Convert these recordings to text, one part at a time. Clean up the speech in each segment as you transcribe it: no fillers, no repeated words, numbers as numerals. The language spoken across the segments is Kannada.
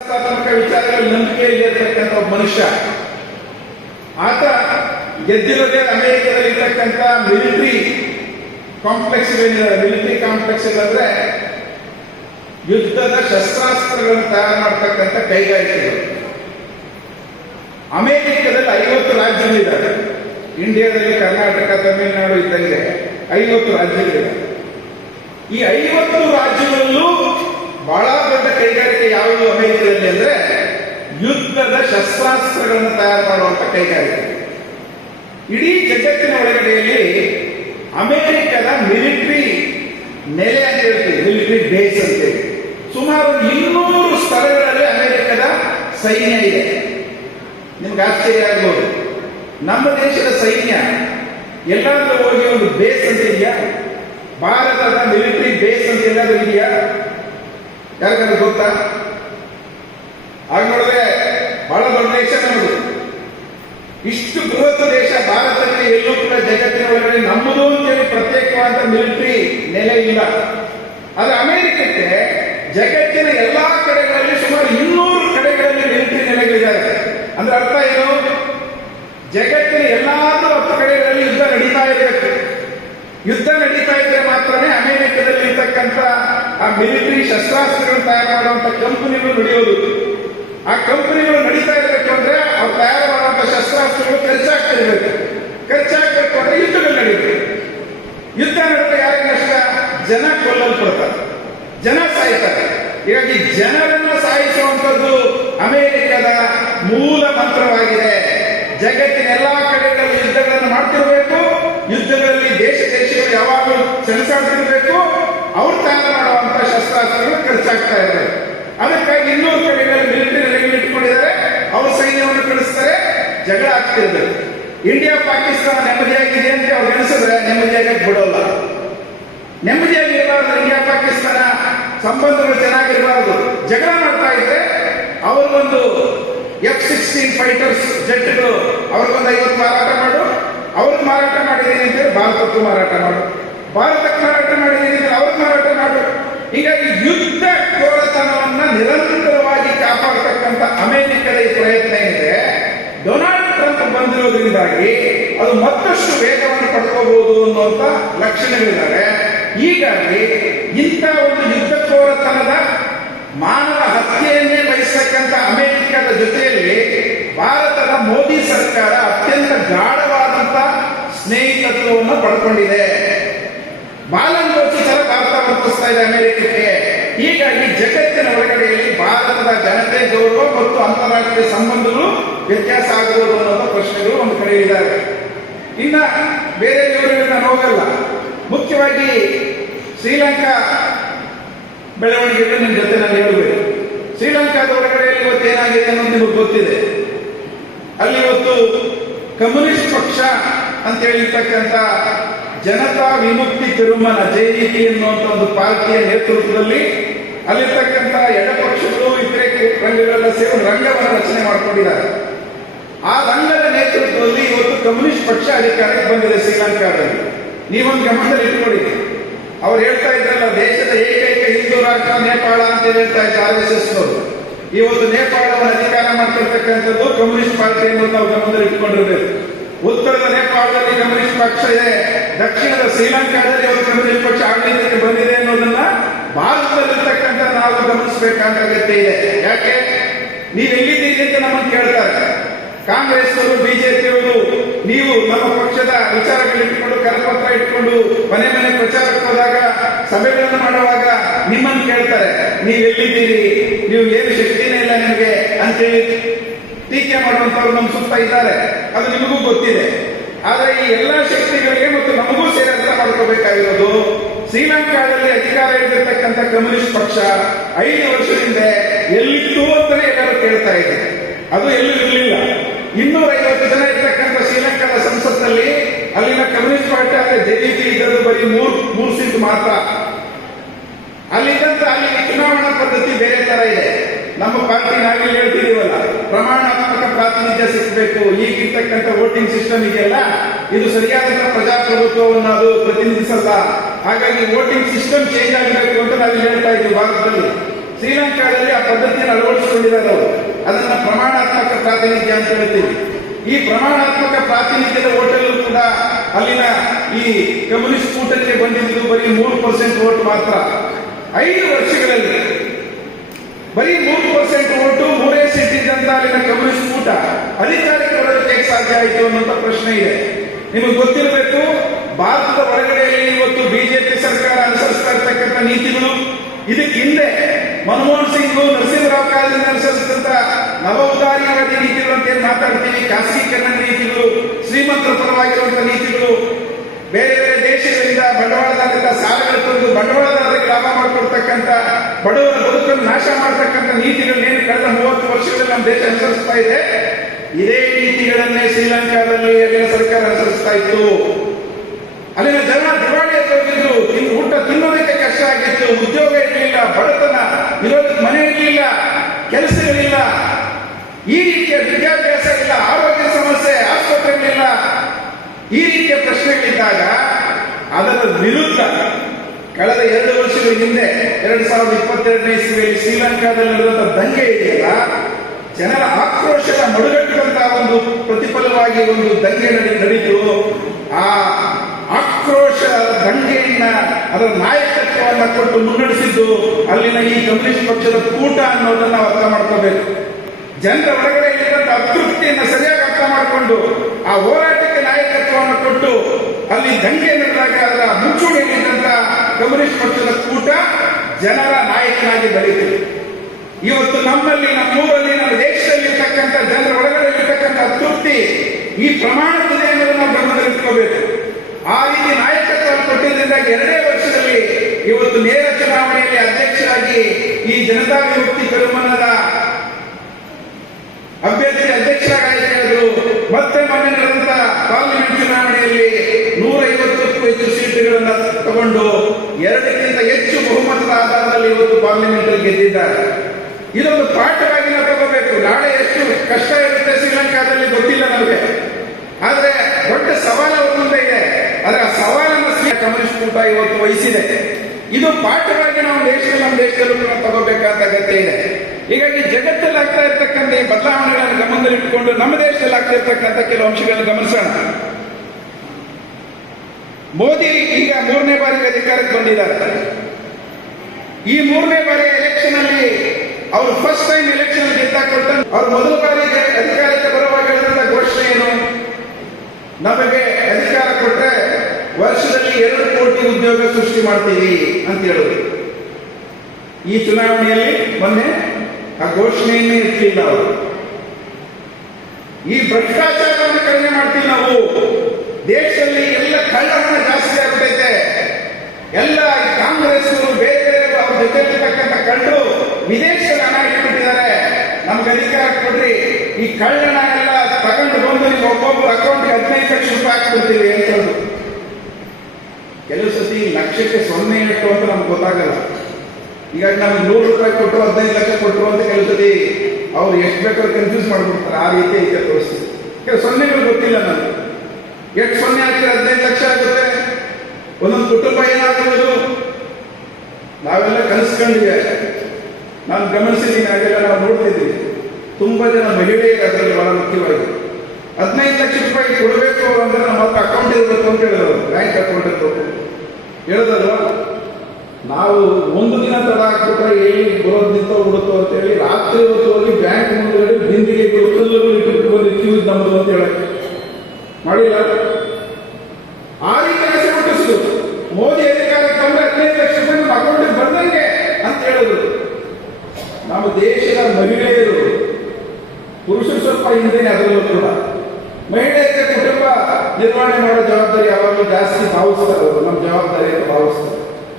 ವಿಚಾರಗಳಲ್ಲಿ ನಂಬಿಕೆಯಲ್ಲಿ ಇರತಕ್ಕಂಥ ಒಬ್ಬ ಮನುಷ್ಯ. ಆತ ಗೆದ್ದಿರೋದೇ ಅಮೆರಿಕದಲ್ಲಿ ಇರ್ತಕ್ಕಂಥ ಮಿಲಿಟರಿ ಕಾಂಪ್ಲೆಕ್ಸ್ ಅಂದ್ರೆ ಯುದ್ಧದ ಶಸ್ತ್ರಾಸ್ತ್ರಗಳನ್ನು ತಯಾರು ಮಾಡತಕ್ಕಂಥ ಕೈಗಾರಿಕೆಗಳು. ಅಮೆರಿಕದಲ್ಲಿ 50 ರಾಜ್ಯಗಳಿದ್ದಾವೆ. ಇಂಡಿಯಾದಲ್ಲಿ ಕರ್ನಾಟಕ, ತಮಿಳುನಾಡು ಇದ್ದಂಗೆ 50 ರಾಜ್ಯಗಳಿವೆ. ಈ 50 ರಾಜ್ಯಗಳಲ್ಲೂ ಬಹಳ ದೊಡ್ಡ ಕೈಗಾರಿಕೆ ಯಾವುದು ಅಮೆರಿಕದಲ್ಲಿ ಅಂದ್ರೆ ಯುದ್ಧದ ಶಸ್ತ್ರಾಸ್ತ್ರಗಳನ್ನು ತಯಾರು ಮಾಡುವಂತ ಕೈಗಾರಿಕೆ. ಇಡೀ ಜಗತ್ತಿನ ಒಳಗಡೆಯಲ್ಲಿ ಅಮೆರಿಕದ ಮಿಲಿಟರಿ ನೆಲೆ ಅಂತ ಹೇಳ್ತೀವಿ, ಮಿಲಿಟರಿ ಬೇಸ್ ಅಂತೇಳಿ ಸುಮಾರು 200 ಸ್ಥಳಗಳಲ್ಲಿ ಅಮೆರಿಕದ ಸೈನ್ಯ ಇದೆ. ನಿಮ್ಗೆ ಆಶ್ಚರ್ಯ ಆಗ್ಬೋದು, ನಮ್ಮ ದೇಶದ ಸೈನ್ಯ ಎಲ್ಲಾದ್ರೂ ಹೋಗಿ ಒಂದು ಬೇಸ್ ಅಂತ ಇದೆಯಾ? ಭಾರತದ ಮಿಲಿಟರಿ ಬೇಸ್ ಅಂತ ಎಲ್ಲಾದ್ರೂ ಇದೆಯಾ? ಯಾರಿಗಾದ್ರೂ ಗೊತ್ತಾ? ಆಗ ನೋಡಿದ್ರೆ ಬಹಳ ದೊಡ್ಡ ದೇಶ ನಮ್ಮದು. ಇಷ್ಟು ಬೃಹತ್ ದೇಶ ಭಾರತಕ್ಕೆ ಎಲ್ಲೂ ಕೂಡ ಜಗತ್ತಿನ ಒಳಗಡೆ ನಮ್ಮದು ಅಂತೇಳಿ ಪ್ರತ್ಯೇಕವಾದ ಮಿಲಿಟರಿ ನೆಲೆ ಇಲ್ಲ. ಆದ್ರೆ ಅಮೆರಿಕಕ್ಕೆ ಜಗತ್ತಿನ ಎಲ್ಲಾ ಕಡೆಗಳಲ್ಲಿ ಸುಮಾರು 200 ಕಡೆಗಳಲ್ಲಿ ಮಿಲಿಟರಿ ನೆಲೆಗಳಿದ್ದಾರೆ. ಅಂದ್ರೆ ಅರ್ಥ ಏನು? ಜಗತ್ತಿನ ಎಲ್ಲಾದ್ರೂ 10 ಕಡೆಗಳಲ್ಲಿ ಯುದ್ಧ ನಡೀತಾ ಇರಬೇಕು. ಯುದ್ಧ ನಡೀತಾ ಇದ್ರೆ ಮಾತ್ರನೇ ಅಮೆರಿಕದಲ್ಲಿ ಇರ್ತಕ್ಕಂಥ ಆ ಮಿಲಿಟರಿ ಶಸ್ತ್ರಾಸ್ತ್ರಗಳನ್ನು ತಯಾರು ಮಾಡುವಂತ ಕಂಪನಿಗಳು ನಡೆಯೋದು. ಆ ಕಂಪನಿಗಳು ನಡೀತಾ ಇರಬೇಕು ಅಂದ್ರೆ ಅವ್ರು ತಯಾರು ಮಾಡುವಂತ ಶಸ್ತ್ರಾಸ್ತ್ರಗಳು ಖರ್ಚಾಗ್ತಾ ಇರಬೇಕು. ಖರ್ಚಾಗಬೇಕು ಅಂದ್ರೆ ಯುದ್ಧಗಳು ನಡೀಬೇಕು. ಯುದ್ಧ ನಡೆದ್ರೆ ಯಾರಿಗೆ ನಷ್ಟ? ಜನ ಕೊಲ್ಲಲ್ಪಡ್ತಾರೆ, ಜನ ಸಾಯ್ತಾರೆ. ಹೀಗಾಗಿ ಜನರನ್ನು ಸಾಯಿಸುವಂಥದ್ದು ಅಮೆರಿಕದ ಮೂಲ ಮಂತ್ರವಾಗಿದೆ. ಜಗತ್ತಿನ ಎಲ್ಲಾ ಕಡೆಗಳಲ್ಲಿ ಯುದ್ಧಗಳನ್ನು ಮಾಡ್ತಿರ್ಬೇಕು. ಯುದ್ಧಗಳಲ್ಲಿ ದೇಶಗಳು ಯಾವಾಗಲೂ ಸೆಣಸಾಡ್ತಿರ್ಬೇಕು. ಅವ್ರು ತಯಾರು ಮಾಡುವಂತ ಶಸ್ತ್ರಾಸ್ತ್ರಗಳು ಖರ್ಚಾಗ್ತಾ ಇರಬೇಕು. ಅದಕ್ಕಾಗಿ 200 ಕಡೆಗಳಲ್ಲಿ ಮಿಲಿಟರಿ ನೆಲೆಗಳು ಇಟ್ಕೊಂಡಿದ್ದಾರೆ. ಅವರು ಸೈನ್ಯವನ್ನು ಕಳಿಸ್ತಾರೆ, ಜಗಳ ಆಗ್ತಿರ್ಬೇಕು. ಇಂಡಿಯಾ ಪಾಕಿಸ್ತಾನ ನೆಮ್ಮದಿಯಾಗಿದೆ ಅಂತ ಅವ್ರು ಎಣಿಸಿದ್ರೆ ನೆಮ್ಮದಿಯಾಗಿ ಬಿಡೋಲ್ಲ. ನೆಮ್ಮದಿಯಾಗಿ ಇರಬಾರ್ದು. ಇಂಡಿಯಾ ಪಾಕಿಸ್ತಾನ ಸಂಬಂಧಗಳು ಚೆನ್ನಾಗಿರಬಾರ್ದು. ಜಗಳ ಮಾಡ್ತಾ ಇದ್ರೆ ಅವ್ರಿಗೊಂದು F-16 ಫೈಟರ್ಸ್ ಜೆಟ್ಗಳು ಅವ್ರಿಗೊಂದು 50 ಮಾರಾಟ ಮಾಡು, ಅವ್ರಿಗೆ ಮಾರಾಟ ಮಾಡಿದ್ದೀನಿ ಅಂತೇಳಿ ಭಾರತಕ್ಕೂ ಮಾರಾಟ ಮಾಡು, ಭಾರತಕ್ಕೆ ಮಾರಾಟ ಮಾಡಿದ್ದೀನಿ ಅಂತ ಅವ್ರಿಗೆ ಮಾರಾಟ ಮಾಡು. ಹೀಗಾಗಿ ಯುದ್ಧ ಕೋರತನವನ್ನ ನಿರಂತರವಾಗಿ ಕಾಪಾಡತಕ್ಕಂಥ ಅಮೆರಿಕದ ಈ ಪ್ರಯತ್ನ ಏನಿದೆ, ಡೊನಾಲ್ಡ್ ಟ್ರಂಪ್ ಬಂದಿರೋದ್ರಿಂದಾಗಿ ಅದು ಮತ್ತಷ್ಟು ವೇಗವನ್ನು ಪಡ್ಕೋಬಹುದು ಅನ್ನುವಂತ ಲಕ್ಷಣಗಳಿದ್ದಾರೆ. ಹೀಗಾಗಿ ಇಂಥ ಒಂದು ಯುದ್ಧಕೋರತನದ ಮಾನವ ಹತ್ಯೆಯನ್ನೇ ಬಯಸತಕ್ಕಂಥ ಅಮೆರಿಕದ ಜೊತೆಯಲ್ಲಿ ಭಾರತದ ಮೋದಿ ಸರ್ಕಾರ ಅತ್ಯಂತ ಗಾಢವಾದಂತ ಸ್ನೇಹಿತತ್ವವನ್ನು ಪಡ್ಕೊಂಡಿದೆ. ಬಾಲಂಗೋಚಿ ತರ ಭಾರತ ವರ್ತಿಸ್ತಾ ಇದೆ ಅಮೆರಿಕಕ್ಕೆ. ಹೀಗಾಗಿ ಜಗತ್ತಿನ ಒಳಗಡೆಯಲ್ಲಿ ಭಾರತದ ಜನತೆ ಗೌರವ ಮತ್ತು ಅಂತಾರಾಷ್ಟ್ರೀಯ ಸಂಬಂಧಗಳು ವ್ಯತ್ಯಾಸ ಆಗಬಹುದು ಅನ್ನೋ ಪ್ರಶ್ನೆಗಳು ಒಂದು ಕಡೆ ಇದ್ದಾವೆ. ಇನ್ನ ಬೇರೆ ವಿವರಗಳಿಗೆ ನಾನು ಹೋಗಲ್ಲ. ಮುಖ್ಯವಾಗಿ ಶ್ರೀಲಂಕಾ ಬೆಳವಣಿಗೆಗಳು ನಿಮ್ಮ ಜೊತೆ ನಾನು ಹೇಳಬೇಕು. ಶ್ರೀಲಂಕಾದ ಒಳಗಡೆಯಲ್ಲಿ ಇವತ್ತು ಏನಾಗಿದೆ ಅನ್ನೋದು ನಿಮಗೆ ಗೊತ್ತಿದೆ. ಅಲ್ಲಿ ಇವತ್ತು ಕಮ್ಯುನಿಸ್ಟ್ ಪಕ್ಷ ಅಂತ ಹೇಳಿರ್ತಕ್ಕಂಥ ಜನತಾ ವಿಮುಕ್ತಿ ತಿರುಮಲ JVP ಎನ್ನುವಂತ ಒಂದು ಪಾರ್ಟಿಯ ನೇತೃತ್ವದಲ್ಲಿ ಅಲ್ಲಿರ್ತಕ್ಕಂಥ ಎಡಪಕ್ಷಗಳು ಇತರೆ ರಂಗಗಳೆಲ್ಲ ಸೇರಿ ರಂಗವನ್ನು ರಚನೆ ಮಾಡಿಕೊಂಡಿದ್ದಾರೆ. ಆ ರಂಗದ ನೇತೃತ್ವದಲ್ಲಿ ಇವತ್ತು ಕಮ್ಯುನಿಸ್ಟ್ ಪಕ್ಷ ಅಧಿಕಾರಕ್ಕೆ ಬಂದಿದೆ ಶ್ರೀಲಂಕಾದಲ್ಲಿ. ನೀವೊಂದು ಗಮನದಲ್ಲಿ ಇಟ್ಕೊಳ್ಳಿ. ಅವ್ರು ಹೇಳ್ತಾ ಇದ್ರಲ್ಲ, ದೇಶದ ಏಕೈಕ ಹಿಂದೂ ರಾಷ್ಟ್ರ ನೇಪಾಳ ಅಂತ ಹೇಳ್ತಾ ಇದ್ದಾರೆ RSS ನವರು. ಇವತ್ತು ನೇಪಾಳವನ್ನು ಅಧಿಕಾರ ಮಾಡ್ತಿರ್ತಕ್ಕಂಥದ್ದು ಕಮ್ಯುನಿಸ್ಟ್ ಪಾರ್ಟಿ ಅನ್ನೋದು ನಾವು ಗಮನದಲ್ಲಿ ಇಟ್ಕೊಂಡಿರಬೇಕು. ಉತ್ತರದ ನೇಪಾಳದಲ್ಲಿ ಕಮ್ಯುನಿಸ್ಟ್ ಪಕ್ಷ ಇದೆ, ದಕ್ಷಿಣದ ಶ್ರೀಲಂಕಾದಲ್ಲಿ ಇವತ್ತು ಕಮ್ಯುನಿಸ್ಟ್ ಪಕ್ಷ ಆಡಳಿತಕ್ಕೆ ಬಂದಿದೆ ಅನ್ನೋದನ್ನ ಭಾರತದಲ್ಲಿರ್ತಕ್ಕಂಥ ನಾವು ಗಮನಿಸಬೇಕಾದ ಅಗತ್ಯ ಇದೆ. ಯಾಕೆ? ನೀವು ಎಲ್ಲಿದ್ದೀರಿ ಅಂತ ನಮ್ಮನ್ನು ಕೇಳ್ತಾರೆ. ಕಾಂಗ್ರೆಸ್ ಅವರು, ಬಿಜೆಪಿಯವರು ನೀವು ನಮ್ಮ ಪಕ್ಷದ ವಿಚಾರಗಳಿಟ್ಕೊಂಡು ಕರಪತ್ರ ಇಟ್ಕೊಂಡು ಮನೆ ಮನೆ ಪ್ರಚಾರಕ್ಕೆ ಹೋದಾಗ ಸಭೆಗಳನ್ನು ಮಾಡುವಾಗ ನಿಮ್ಮನ್ನು ಕೇಳ್ತಾರೆ, ನೀವು ಎಲ್ಲಿದ್ದೀರಿ, ನೀವು ಏನು ಶಕ್ತಿನೇ ಇಲ್ಲ ನಿಮಗೆ ಅಂತೇಳಿ ಟೀಕೆ ಮಾಡುವಂತವ್ರು ನಮ್ಮ ಸುತ್ತ ಇದ್ದಾರೆ. ಅದು ನಿಮಗೂ ಗೊತ್ತಿದೆ. ಆದ್ರೆ ಈ ಎಲ್ಲ ಶಕ್ತಿಗಳಿಗೆ ಮತ್ತು ನಮಗೂ ಸೇರಿ ಅರ್ಥ ಮಾಡ್ಕೋಬೇಕಾಗಿರೋದು, ಶ್ರೀಲಂಕಾದಲ್ಲಿ ಅಧಿಕಾರ ಇರತಕ್ಕಂಥ ಕಮ್ಯುನಿಸ್ಟ್ ಪಕ್ಷ 5 ವರ್ಷದಿಂದ ಎಲ್ಲಿತ್ತು ಅಂತಾನೆ ಎಲ್ಲರೂ ಕೇಳ್ತಾ ಇದೆ. ಅದು ಎಲ್ಲೂ ಇರಲಿಲ್ಲ. 250 ಜನ ಇರ್ತಕ್ಕಂಥ ಶ್ರೀಲಂಕಾದ ಸಂಸತ್ನಲ್ಲಿ ಅಲ್ಲಿನ ಕಮ್ಯುನಿಸ್ಟ್ ಪಾರ್ಟಿ ಅಂದ್ರೆ JVP ಇದ್ದದ್ದು ಬರೀ 3 ಸೀಟ್ ಮಾತ್ರ. ಅಲ್ಲಿದ್ದಂತ ಅಲ್ಲಿ ಚುನಾವಣಾ ಪದ್ಧತಿ ಬೇರೆ ತರ ಇದೆ. ನಮ್ಮ ಪಾರ್ಟಿ ನಾವಿಲ್ಲಿ ಹೇಳ್ತಿದೀವಲ್ಲ, ಪ್ರಮಾಣಾತ್ಮಕ ಪ್ರಾತಿನಿಧ್ಯ ಸಿಗಬೇಕು. ಈಗಿರ್ತಕ್ಕಂಥ ವೋಟಿಂಗ್ ಸಿಸ್ಟಮ್ ಇದೆಯಲ್ಲ, ಇದು ಸರಿಯಾದಂತ ಪ್ರಜಾಪ್ರಭುತ್ವವನ್ನು ಅದು ಪ್ರತಿನಿಧಿಸಲ್ಲ. ಹಾಗಾಗಿ ವೋಟಿಂಗ್ ಸಿಸ್ಟಮ್ ಚೇಂಜ್ ಆಗಬೇಕು ಅಂತ ನಾವು ಹೇಳ್ತಾ ಇದ್ದೀವಿ ಭಾರತದಲ್ಲಿ. ಶ್ರೀಲಂಕಾದಲ್ಲಿ ಆ ಪದ್ಧತಿಯನ್ನು ಅಳವಡಿಸಿಕೊಂಡಿದ್ದಾರೆ ಅವರು. ಅದನ್ನ ಪ್ರಮಾಣಾತ್ಮಕ ಪ್ರಾತಿನಿಧ್ಯ ಅಂತ ಹೇಳ್ತೀವಿ. ಈ ಪ್ರಮಾಣಾತ್ಮಕ ಪ್ರಾತಿನಿಧ್ಯದ ಹೋಟೆಲ್ ಕೂಡ ಅಲ್ಲಿನ ಈ ಕಮ್ಯುನಿಸ್ಟ್ ಕೂಟಕ್ಕೆ ಬಂದಿದ್ದು ಬರೀ 3% ವೋಟ್ ಮಾತ್ರ. 5 ವರ್ಷಗಳಲ್ಲಿ ಬರೀ 3% ವೋಟು, 3 ಸೀಟ್ ಇದ್ದಂತ ಅಲ್ಲಿನ ಕಮ್ಯುನಿಸ್ಟ್ ಕೂಟ ಅಧಿಕಾರಕ್ಕೆ ಬರೋದಕ್ಕೆ ಸಾಧ್ಯ ಆಯಿತು ಅನ್ನುವಂಥ ಪ್ರಶ್ನೆ ಇದೆ. ನಿಮಗೆ ಗೊತ್ತಿರಬೇಕು, ಭಾರತದ ಹೊರಗಡೆಯಲ್ಲಿ ಇವತ್ತು ಬಿಜೆಪಿ ಸರ್ಕಾರ ಅನುಸರಿಸ್ತಾ ಇರ್ತಕ್ಕಂಥ ನೀತಿಗಳು, ಇದಕ್ಕೆ ಹಿಂದೆ ಮನಮೋಹನ್ ಸಿಂಗ್, ನರಸಿಂಹರಾವ್ ಕಾಲದಿಂದ ಅನುಸರಿಸಿದಂತ ನವ ಉದಾರೀವಾದಿ ನೀತಿಗಳು ಅಂತ ಏನ್ ಮಾತಾಡ್ತೀವಿ, ಖಾಸಗೀಕರಣ ನೀತಿಗಳು, ಶ್ರೀಮಂತರ ಪರವಾಗಿರುವಂತಹ ನೀತಿಗಳು, ಬೇರೆ ಬೇರೆ ದೇಶಗಳಿಂದ ಬಂಡವಾಳದಾರರಿಂದ ಸಾಲಗಳು ತಂದು ಬಂಡವಾಳದಾರರಿಗೆ ಲಾಭ ಮಾಡಿಕೊಡ್ತಕ್ಕಂಥ, ಬಡವರ ಬದುಕನ್ನು ನಾಶ ಮಾಡತಕ್ಕಂಥ ನೀತಿಗಳನ್ನೇನು ಕಳೆದ 30 ವರ್ಷಗಳಲ್ಲಿ ನಮ್ಮ ದೇಶ ಅನುಸರಿಸ್ತಾ ಇದೆ. ಇದೇ ನೀತಿಗಳನ್ನೇ ಶ್ರೀಲಂಕಾದಲ್ಲಿ ಅಲ್ಲಿನ ಸರ್ಕಾರ ಅನುಸರಿಸ್ತಾ ಇತ್ತು. ಅಲ್ಲಿನ ಜನ ದಿವಾಳಿ ಹೋಗಿದ್ರು, ಊಟ ತಿನ್ನೋದಕ್ಕೆ ಕಷ್ಟ ಆಗಿತ್ತು, ಉದ್ಯೋಗ ಇರಲಿಲ್ಲ, ಬಡತನ ಇರೋದಕ್ಕೆ ಮನೆ ಇರಲಿಲ್ಲ, ಕೆಲಸಗಳಿಲ್ಲ, ಈ ರೀತಿಯ ವಿದ್ಯಾಭ್ಯಾಸ ಇಲ್ಲ, ಆರೋಗ್ಯ ಸಮಸ್ಯೆ, ಆಸ್ಪತ್ರೆಗಳಿಲ್ಲ, ಈ ರೀತಿಯ ಪ್ರಶ್ನೆಗಳಿದ್ದಾಗ ಅದರ ವಿರುದ್ಧ ಕಳೆದ 2 ವರ್ಷಗಳ ಹಿಂದೆ 2022ನೇ ಇಸ್ವಿಯಲ್ಲಿ ಶ್ರೀಲಂಕಾದಲ್ಲಿ ನಡೆದಂತಹ ದಂಗೆ ಇದೆಯಲ್ಲ, ಜನರ ಆಕ್ರೋಶದ ಮಡುಗಟ್ಟುವಂತಹ ಒಂದು ಪ್ರತಿಫಲವಾಗಿ ಒಂದು ದಂಗೆ ನಡೀತು. ಆ ಆಕ್ರೋಶ ದಂಗೆಯನ್ನ ಅದರ ನಾಯಕತ್ವವನ್ನು ಕೊಟ್ಟು ಮುನ್ನಡೆಸಿದ್ದು ಅಲ್ಲಿನ ಈ ಕಮ್ಯುನಿಸ್ಟ್ ಪಕ್ಷದ ಕೂಟ ಅನ್ನೋದನ್ನ ನಾವು ಅರ್ಥ ಮಾಡ್ಕೋಬೇಕು. ಜನರ ಒಳಗಡೆ ಇದ್ದಂತ ಅತೃಪ್ತಿಯನ್ನು ಸರಿಯಾಗಿ ಅರ್ಥ ಮಾಡಿಕೊಂಡು ಆ ಹೋರಾಟಕ್ಕೆ ನಾಯಕತ್ವವನ್ನು ಕೊಟ್ಟು ಅಲ್ಲಿ ದಂಗೆ ನಡೆದಾಗ ಅದರ ಮುಂಚೂಣಿಯಲ್ಲಿದ್ದಂತ ಕಮ್ಯುನಿಸ್ಟ್ ಪಕ್ಷದ ಕೂಟ ಜನರ ನಾಯಕನಾಗಿ ಬೆಳೀತು. ಇವತ್ತು ನಮ್ಮಲ್ಲಿ, ನಮ್ಮೂರಲ್ಲಿ, ನಮ್ಮ ದೇಶದಲ್ಲಿ ಇರ್ತಕ್ಕಂಥ ಜನರ ಒಳಗಡೆ ಇರ್ತಕ್ಕಂಥ ಅತೃಪ್ತಿ ಈ ಪ್ರಮಾಣದಲ್ಲಿ ಅನ್ನೋದನ್ನು ನಾವು ಗಮನದಲ್ಲಿಟ್ಕೋಬೇಕು. ಆ ರೀತಿ ನಾಯಕತ್ವವನ್ನು ಕೊಟ್ಟಿದ್ದರಿಂದಾಗಿ 2 ವರ್ಷದಲ್ಲಿ ಇವತ್ತು ನೇರ ಚುನಾವಣೆಯಲ್ಲಿ ಅಧ್ಯಕ್ಷರಾಗಿ ಈ ಜನತಾ ವಿಮುಕ್ತಿ ಪೆರಮುನದ ಅಭ್ಯರ್ಥಿ ಅಧ್ಯಕ್ಷರಾಗಿ ಆಯ್ಕೆಯಾದರು. ಮತ್ತೆ ಮೊನ್ನೆ ನಡೆದಂತ ಪಾರ್ಲಿಮೆಂಟ್ ಚುನಾವಣೆಯಲ್ಲಿ 150ಕ್ಕೂ ಹೆಚ್ಚು ಸೀಟುಗಳನ್ನು ತಗೊಂಡು 2ಕ್ಕಿಂತ ಹೆಚ್ಚು ಬಹುಮತದ ಆಧಾರದಲ್ಲಿ ಇವತ್ತು ಪಾರ್ಲಿಮೆಂಟ್ ಅಲ್ಲಿ ಗೆದ್ದಿದ್ದಾರೆ. ಇದೊಂದು ಪಾಠವಾಗಿ ನಾವು ತಗೋಬೇಕು. ನಾಳೆ ಎಷ್ಟು ಕಷ್ಟ ಇರುತ್ತೆ ಶ್ರೀಲಂಕಾದಲ್ಲಿ ಗೊತ್ತಿಲ್ಲ ನಮಗೆ, ಆದ್ರೆ ದೊಡ್ಡ ಸವಾಲು ಅವ್ರ ಮುಂದೆ ಇದೆ. ಆದ್ರೆ ಆ ಸವಾಲನ್ನು ಕಮ್ಯುನಿಸ್ಟ್ ಕೂಟ ಇವತ್ತು ವಹಿಸಿದೆ. ಇದು ಪಾಠವಾಗಿ ನಾವು ನಮ್ಮ ದೇಶದಲ್ಲೂ ತಗೋಬೇಕಾದ ಅಗತ್ಯ ಇದೆ. ಹೀಗಾಗಿ ಜಗತ್ತಲ್ಲಿ ಆಗ್ತಾ ಇರ್ತಕ್ಕಂಥ ಈ ಬದಲಾವಣೆಗಳನ್ನು ಗಮನದಲ್ಲಿಟ್ಟುಕೊಂಡು ನಮ್ಮ ದೇಶದಲ್ಲಿ ಆಗ್ತಾ ಇರ್ತಕ್ಕಂಥ ಕೆಲವು ಅಂಶಗಳನ್ನು ಗಮನಿಸೋಣ. ಮೋದಿ ಈಗ 3ನೇ ಬಾರಿಗೆ ಅಧಿಕಾರಕ್ಕೆ ಬಂದಿದ್ದಾರೆ. ಈ 3ನೇ ಬಾರಿ ಎಲೆಕ್ಷನ್ ಅಲ್ಲಿ ಅವರು ಫಸ್ಟ್ ಟೈಮ್ ಎಲೆಕ್ಷನ್ ಗೆದ್ದಾಕೊಟ್ಟ ಅವ್ರು ಮೊದಲ ಬಾರಿಗೆ ಅಧಿಕಾರಕ್ಕೆ ಬರುವಾಗ ಹೇಳಿದಂತ ಘೋಷಣೆ ಏನು? ನಮಗೆ ಅಧಿಕಾರ ಕೊಟ್ಟರೆ ವರ್ಷದಲ್ಲಿ 2 ಕೋಟಿ ಉದ್ಯೋಗ ಸೃಷ್ಟಿ ಮಾಡ್ತೀವಿ ಅಂತ ಹೇಳುದು. ಈ ಚುನಾವಣೆಯಲ್ಲಿ ಮೊನ್ನೆ ಆ ಘೋಷಣೆಯನ್ನೇ ಇರ್ಲಿಲ್ಲ ಅವರು. ಈ ಭ್ರಷ್ಟಾಚಾರವನ್ನು ಕಡಿಮೆ ಮಾಡ್ತೀವಿ ನಾವು, ದೇಶದಲ್ಲಿ ಎಲ್ಲ ಕಳ್ಳತನ ಜಾಸ್ತಿ ಆಗ್ತೈತೆ, ಎಲ್ಲ ಕಾಂಗ್ರೆಸ್ ಬೇರೆ ಬೇರೆ ಅವ್ರ ಜೊತೆ ಇರ್ತಕ್ಕಂಥ ಕಳ್ಳರು ವಿದೇಶದಲ್ಲಿ ಹಣ ಇಟ್ಬಿಟ್ಟಿದ್ದಾರೆ, ನಮ್ಗೆ ಅಧಿಕಾರ ಕೊಡ್ರಿ, ಈ ಕಳ್ಳನ ಎಲ್ಲ ತಗೊಂಡು ಬಂದು ನೀವು ಒಬ್ಬೊಬ್ಬರು ಅಕೌಂಟ್ಗೆ 15 ಲಕ್ಷ ರೂಪಾಯಿ ಹಾಕ್ಬಿಡ್ತೀವಿ ಅಂತ ಹೇಳುದು. ಕೆಲವು ಸತಿ ಲಕ್ಷಕ್ಕೆ 0 ಇಟ್ಟು ಅಂತ ನಮ್ಗೆ ಗೊತ್ತಾಗಲ್ಲ. ಹೀಗಾಗಿ ನಮ್ಗೆ 100 ರೂಪಾಯಿ ಕೊಟ್ಟರು 15 ಲಕ್ಷ ಕೊಟ್ಟರು ಅಂತ ಕೆಲವು ಸತಿ ಅವ್ರು ಎಷ್ಟು ಬೇಕಾದ್ರೂ ಕನ್ಫ್ಯೂಸ್ ಮಾಡ್ಬಿಡ್ತಾರೆ. ಆ ರೀತಿ ಐತೆ ಪರಿಸ್ಥಿತಿ. ಕೆಲವು 0ಗಳು ಗೊತ್ತಿಲ್ಲ ನಮ್ಗೆ. ಎಷ್ಟು 0 ಹಾಕಿದ್ರೆ 15 ಲಕ್ಷ ಆಗುತ್ತೆ, ಒಂದೊಂದು ಕುಟುಂಬ ಏನಾಗುವುದು ನಾವೆಲ್ಲ ಕಲಿಸ್ಕೊಂಡಿವೆ. ನಾನು ಗಮನಿಸಿದ್ದೀನಿ, ಹಾಗೆಲ್ಲ ನಾವು ನೋಡ್ತಿದ್ದೀವಿ. ತುಂಬಾ ಜನ ಮಹಿಳೆಯರು ಅದರಲ್ಲಿ ಬಹಳ ಮುಖ್ಯವಾಗಿ 15 ಲಕ್ಷ ರೂಪಾಯಿ ಕೊಡಬೇಕು ಅಂದ್ರೆ ನಮ್ಮ ಹತ್ರ ಅಕೌಂಟ್ ಇರಬೇಕು ಅಂತ ಹೇಳಿದ್ರು, ಬ್ಯಾಂಕ್ ಅಕೌಂಟ್ ಇರಬೇಕು ಹೇಳೋದಲ್ವ. ನಾವು ಒಂದು ದಿನ ತಡ ಹಾಕ್ಬಿಟ್ರೆ ಹೇಳಿ ಬರೋದು ನಿಂತೋಗ್ಬಿಡುತ್ತೋ ಅಂತ ಹೇಳಿ ರಾತ್ರಿ ಹೊತ್ತು ಹೋಗಿ ಬ್ಯಾಂಕ್ ಮುಂದೆ ಬಿಂದಿಗೆ ಕಲ್ಲುಗಳು ಇಟ್ಟು ಬಂದಿರ್ತೀವಿ ನಮ್ಮದು ಅಂತ ಹೇಳಕ್ಕೆ ಮಾಡಿಲ್ಲ. ಆ ರೀತಿ ಕೆಲಸ ಮುಟ್ಟಿಸಿದ್ರು. ಮೋದಿ ಅಧಿಕಾರಕ್ಕೆ ಬಂದ್ರೆ 15 ಲಕ್ಷ ರೂಪಾಯಿ ನಮ್ಮ ಅಕೌಂಟಿಗೆ ಬಂದಂಗೆ ಅಂತ ಹೇಳಿದ್ರು. ನಮ್ಮ ದೇಶದ ಮಹಿಳೆಯರು, ಪುರುಷರು ಸ್ವಲ್ಪ ಹಿಂದೆನೆ, ಅದರಲ್ಲೂ ಕೂಡ ಮಹಿಳೆಯರಿಗೆ ಕುಟುಂಬ ನಿರ್ವಹಣೆ ಮಾಡೋ ಜವಾಬ್ದಾರಿ ಯಾವಾಗಲೂ ಜಾಸ್ತಿ ಭಾವಿಸ್ತಾರೆ. ಅವರು ನಮ್ಮ ಜವಾಬ್ದಾರಿ ಅಂತ ಭಾವಿಸ್ತಾರೆ.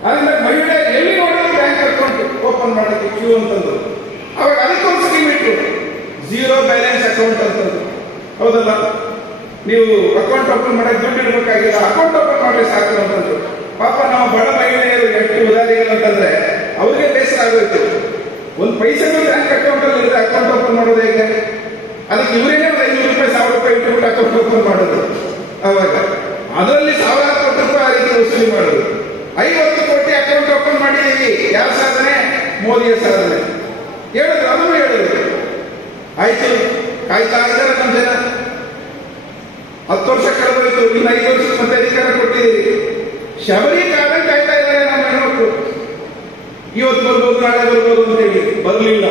ಅದರಿಂದ ಮಹಿಳೆ ಎಲ್ಲಿ ನೋಡಿದ್ರು ಬ್ಯಾಂಕ್ ಅಕೌಂಟ್ ಓಪನ್ ಮಾಡೋಕ್ಕೆ ಕ್ಯೂ ಅಂತಂದ್ರು. ಅವಾಗ ಅದಕ್ಕೊಂದು ಸ್ಕೀಮ್ ಇಟ್ಟು 0 ಬ್ಯಾಲೆನ್ಸ್ ಅಕೌಂಟ್ ಅಂತಂದ್ರು. ಹೌದಲ್ಲ, ನೀವು ಅಕೌಂಟ್ ಓಪನ್ ಮಾಡಕ್ಕೆ ದುಡ್ಡು ಇಡಬೇಕಾಗಿಲ್ಲ, ಅಕೌಂಟ್ ಓಪನ್ ಮಾಡಿ ಸಾಕು ಅಂತಂದ್ರು. ಪಾಪ ನಾವು ಬಡ ಮಹಿಳೆಯರು ಎಷ್ಟು ಉದಾರಿಗಳು ಅಂತಂದ್ರೆ ಅವ್ರಿಗೆ ಬೇಸರ ಆಗೋಯ್ತು. ಒಂದು ಪೈಸೆಗೂ ಬ್ಯಾಂಕ್ ಅಕೌಂಟ್ ಅಲ್ಲಿ ಇರುತ್ತೆ, ಅಕೌಂಟ್ ಓಪನ್ ಮಾಡೋದು ಹೇಗೆ? ಅದಕ್ಕೆ ಇವರೇನೇ ಒಂದು 500 ರೂಪಾಯಿ 1000 ರೂಪಾಯಿ ಇಟ್ಟುಬಿಟ್ಟು ಅಕೌಂಟ್ ಓಪನ್ ಮಾಡೋದು. ಅವಾಗ ಅದರಲ್ಲಿ 1000 ಕೋಟಿ ರೂಪಾಯಿ ಆ ರೀತಿ ವಸೂಲಿ ಮಾಡೋದು. 50 ಕೋಟಿ ಅಕೌಂಟ್ ಓಪನ್ ಮಾಡಿದ್ದೀವಿ. ಯಾರ ಸಾಧನೆ? ಮೋದಿ ಮೋದಿಯ ಸಾಧನೆ ಹೇಳಿದ್ರು, ಅದನ್ನು ಹೇಳಿದ್ರು. ಆಯ್ತು, ಕಾಯ್ತಾ ಇದ್ದಾರೆ ನಮ್ಮ ಜನ. 10 ವರ್ಷ ಕಳೆದೋಯ್ತು, ಇನ್ನು 5 ವರ್ಷಕ್ಕೆ ಮತ್ತೆ ಅಧಿಕಾರ ಕೊಟ್ಟಿದ್ದೀರಿ. ಶಬರಿ ಕಾರಣ ಕಾಯ್ತಾ ಇದ್ದಾರೆ ನಮ್ಮ ಹೆಣ್ಮಕ್ಳು. ಇವತ್ತು ಬರ್ಬೋದು, ನಾಳೆ ಬರ್ಬೋದು ಅಂತ ಹೇಳಿ ಬರಲಿಲ್ಲ.